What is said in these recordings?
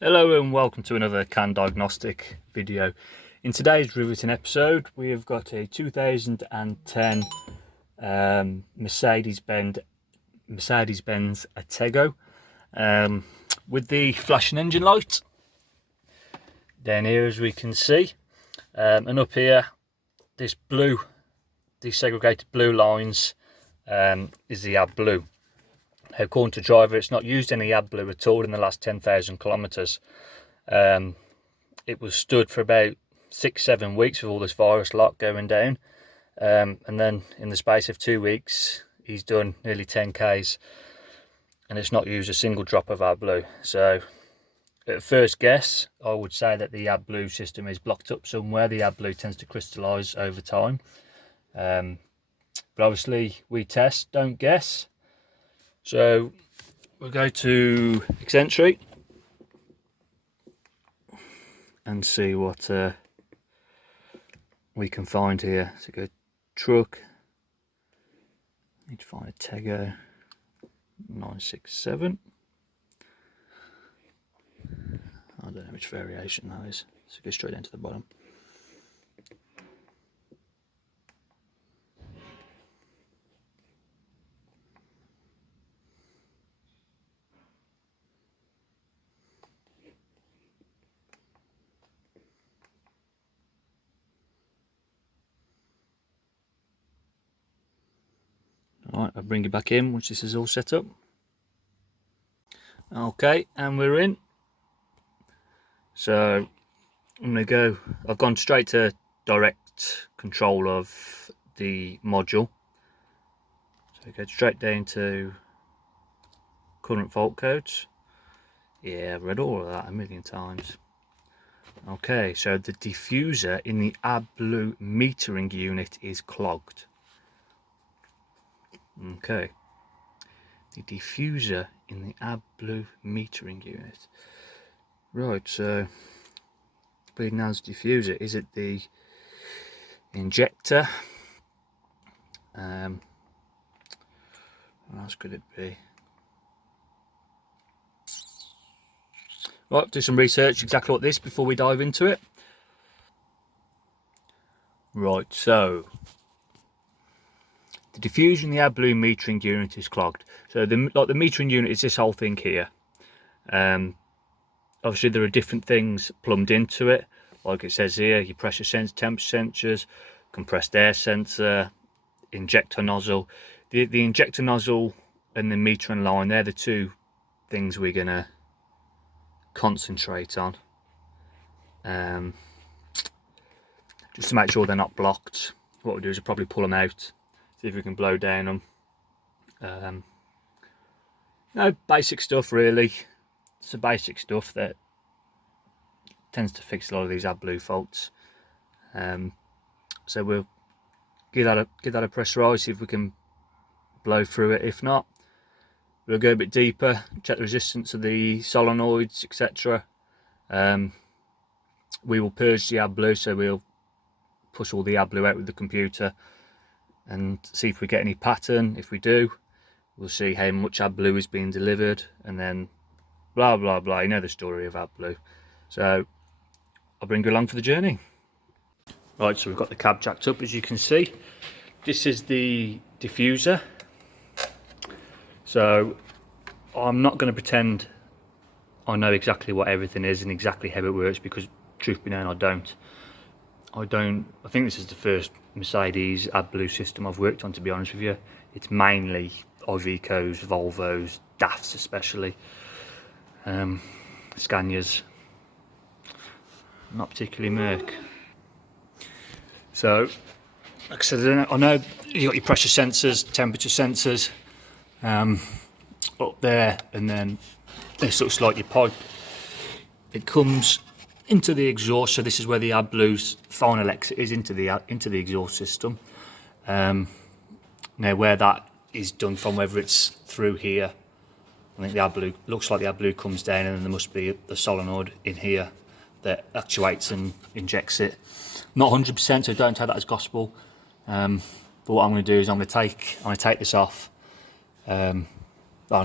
Hello and welcome to another CAN diagnostic video. In today's riveting episode we have got a 2010 Mercedes-Benz Atego with the flashing engine light down here, as we can see, and up here these segregated blue lines is the Adblue. According to driver, it's not used any Adblue at all in the last 10,000 kilometres. It was stood for about 6-7 weeks with all this virus lot going down, and then in the space of 2 weeks he's done nearly 10 k's and it's not used a single drop of Adblue. So at first guess I would say that the Adblue system is blocked up somewhere. The Adblue tends to crystallise over time, but obviously we test, don't guess. So we'll go to Eccentric and see what we can find here. So go truck, need to find Atego 967. I don't know which variation that is, so go straight down to the bottom. Alright, I'll bring it back in once this is all set up. Okay, and we're in. So I'm going to go, I've gone straight to direct control of the module. So go straight down to current fault codes. Yeah, I've read all of that a million times. Okay, so the diffuser in the Adblue metering unit is clogged. Okay, the diffuser in the Adblue metering unit. Right, so bleeding out the diffuser. Is it the injector? What else could it be? Right, do some research exactly what this before we dive into it. Right, so the diffuser in the Adblue metering unit is clogged. So the metering unit is this whole thing here. Obviously there are different things plumbed into it, like it says here: your pressure sensor, temperature sensors, compressed air sensor, injector nozzle. The injector nozzle and the metering line, they're the two things we're gonna concentrate on, just to make sure they're not blocked. What we'll do is we'll probably pull them out, see if we can blow down them. No, basic stuff really. It's the basic stuff that tends to fix a lot of these Adblue faults. So we'll give that a pressurise, see if we can blow through it. If not, we'll go a bit deeper, check the resistance of the solenoids, etc. We will purge the Adblue, so we'll push all the Adblue out with the computer and see if we get any pattern. If we do, we'll see how much Adblue is being delivered, and then blah blah blah. You know the story of Adblue. So I'll bring you along for the journey. Right, so we've got the cab jacked up, as you can see. This is the diffuser. So I'm not going to pretend I know exactly what everything is and exactly how it works, because truth be known, I don't. I think this is the first Mercedes Adblue system I've worked on, to be honest with you. It's mainly Ivecos, Volvos, DAFs especially, Scanias, not particularly Merc. So, like I said, I know you've got your pressure sensors, temperature sensors up there, and then this looks like your pipe. It comes into the exhaust, so this is where the Adblue's final exit is, into the exhaust system. Now where that is done from, whether it's through here, I think the Adblue, looks like the Adblue comes down, and then there must be the solenoid in here that actuates and injects it. Not 100%, so don't take that as gospel. But what I'm going to do is I'm going to take this off. I'll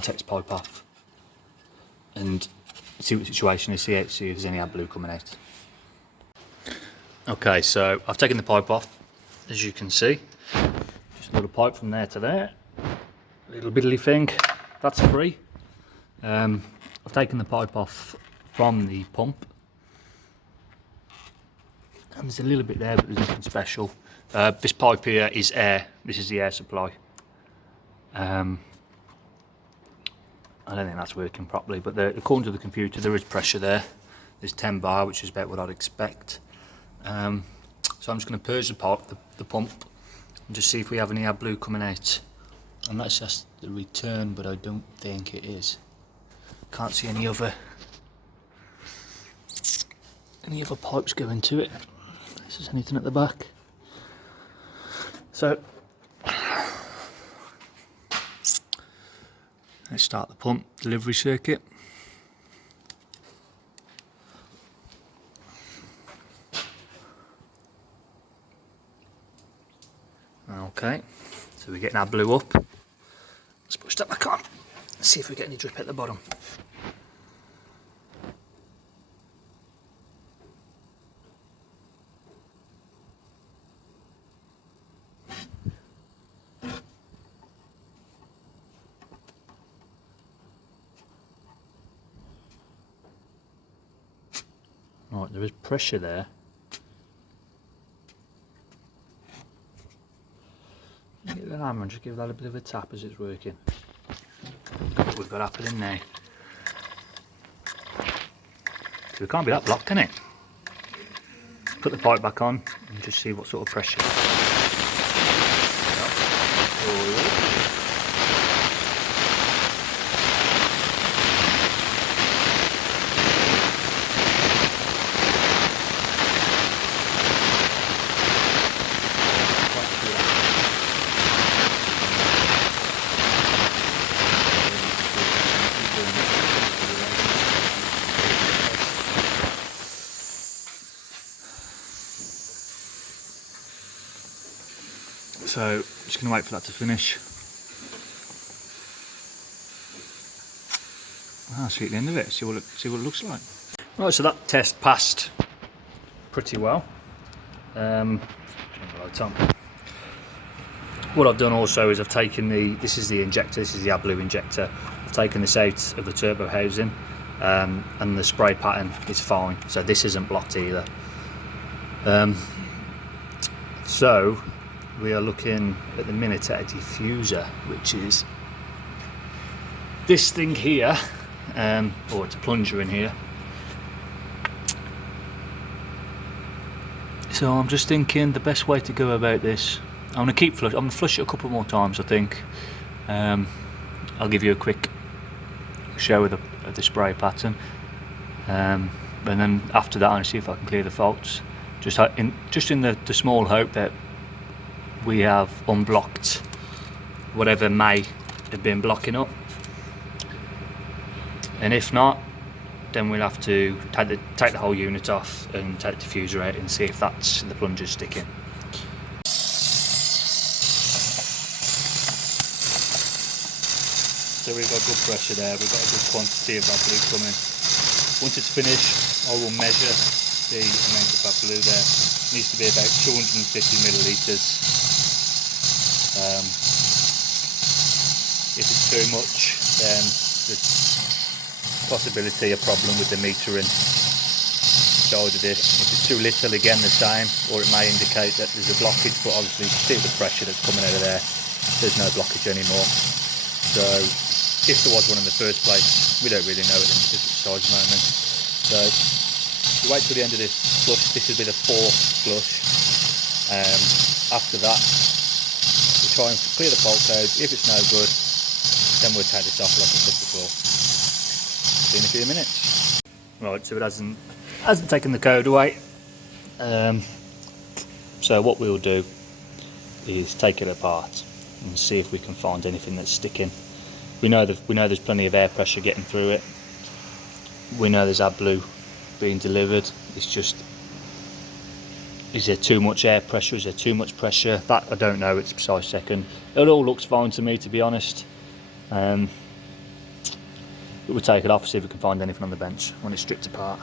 take this pipe off and see what the situation is, see if there's any Adblue coming out. Okay, so I've taken the pipe off, as you can see. Just a little pipe from there to there. Little biddly thing, that's free. I've taken the pipe off from the pump. And there's a little bit there, but there's nothing special. This pipe here is air. This is the air supply. I don't think that's working properly, but according to the computer, there is pressure there. There's 10 bar, which is about what I'd expect. So I'm just going to purge the pump, and just see if we have any Adblue coming out. And that's just the return, but I don't think it is. Can't see any other pipes going to it. If there's anything at the back. So let's start the pump delivery circuit. Okay, so we're getting Adblue up. Let's push that back on. Let's see if we get any drip at the bottom. Right, there is pressure there. Get an hammer and just give that a bit of a tap as it's working. What we've got happening now. So it can't be that blocked, can it? Put the pipe back on and just see what sort of pressure. So just going to wait for that to finish. I'll see at the end of it, see what it looks like. Right, so that test passed pretty well. What I've done also is I've taken this is the injector, this is the Adblue injector. I've taken this out of the turbo housing, and the spray pattern is fine, so this isn't blocked either. So we are looking at the minute at a diffuser, which is this thing here, or it's a plunger in here. So I'm just thinking the best way to go about this, I'm going to flush it a couple more times, I think. I'll give you a quick show of the spray pattern, and then after that I'm going to see if I can clear the faults, just in the small hope that we have unblocked whatever may have been blocking up, and if not, then we'll have to take the whole unit off and take the diffuser out and see if that's the plunger sticking. So we've got good pressure there, we've got a good quantity of Adblue coming. Once it's finished, I will measure the amount of Adblue there. It needs to be about 250 millilitres. If it's too much, then there's possibility a problem with the metering side of this. If it's too little, again the same, or it may indicate that there's a blockage, but obviously you can see the pressure that's coming out of there, there's no blockage anymore. So if there was one in the first place, we don't really know at this precise moment. So we wait till the end of this flush. This will be the fourth flush. After that, we'll try and clear the fault code. If it's no good, then we'll take this off like I said before. See you in a few minutes. Right, so it hasn't taken the code away. So what we'll do is take it apart and see if we can find anything that's sticking. We know there's plenty of air pressure getting through it. We know there's Adblue being delivered. It's just, is there too much air pressure? Is there too much pressure? That I don't know. It's a precise second. It all looks fine to me, to be honest. But we'll take it off, see if we can find anything on the bench when it's stripped apart.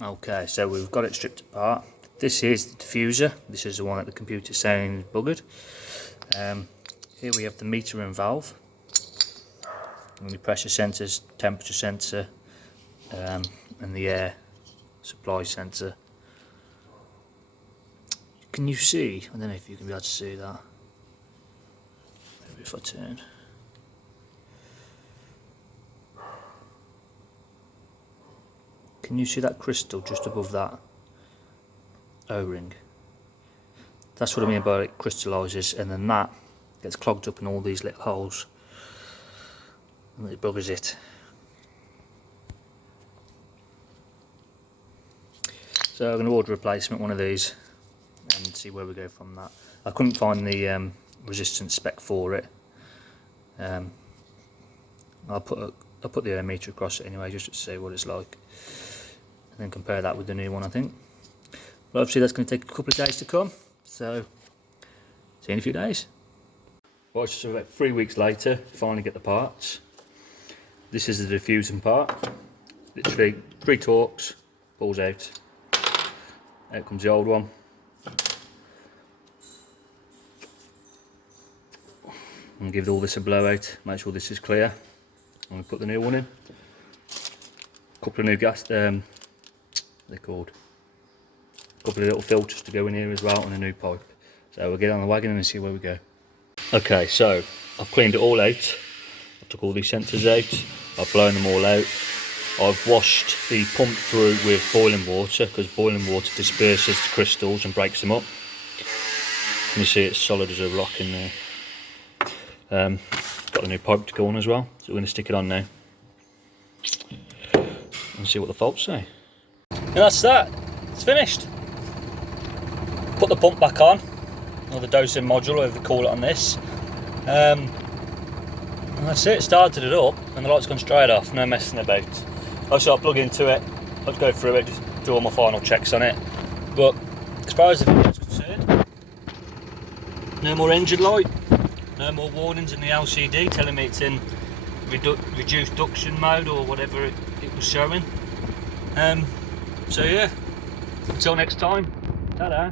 Okay, so we've got it stripped apart. This is the diffuser. This is the one that the computer's saying is buggered. Here we have the meter and valve. And the pressure sensors, temperature sensor, and the air supply sensor. Can you see? I don't know if you can be able to see that. Maybe if I turn. Can you see that crystal just above that O-ring? That's what I mean by it crystallises, and then that gets clogged up in all these little holes and it buggers it. So I'm going to order a replacement one of these and see where we go from that. I couldn't find the resistance spec for it. I'll put the air meter across it anyway, just to see what it's like, and then compare that with the new one, I think. But obviously that's going to take a couple of days to come, so see you in a few days. Well, it's just about 3 weeks later, finally get the parts. This is the diffusing part. Literally 3 torques, pulls out. Out comes the old one. And give all this a blowout, make sure this is clear. And we put the new one in. A couple of new gas, they're called. A couple of little filters to go in here as well, and a new pipe. So we'll get on the wagon and see where we go. Okay, so I've cleaned it all out. I took all these sensors out. I've blown them all out. I've washed the pump through with boiling water, because boiling water disperses the crystals and breaks them up. Can you see it's solid as a rock in there? Got a new pipe to go on as well, so we're going to stick it on now and see what the faults say. And that's that, it's finished. Put the pump back on, or the dosing module, whatever they call it on this. And that's it, started it up and the light's gone straight off, no messing about. Also I'll plug into it, I'll go through it, just do all my final checks on it. But as far as the video is concerned, no more engine light, no more warnings in the LCD telling me it's in reduced duction mode or whatever it was showing. So yeah, until next time, ta-da.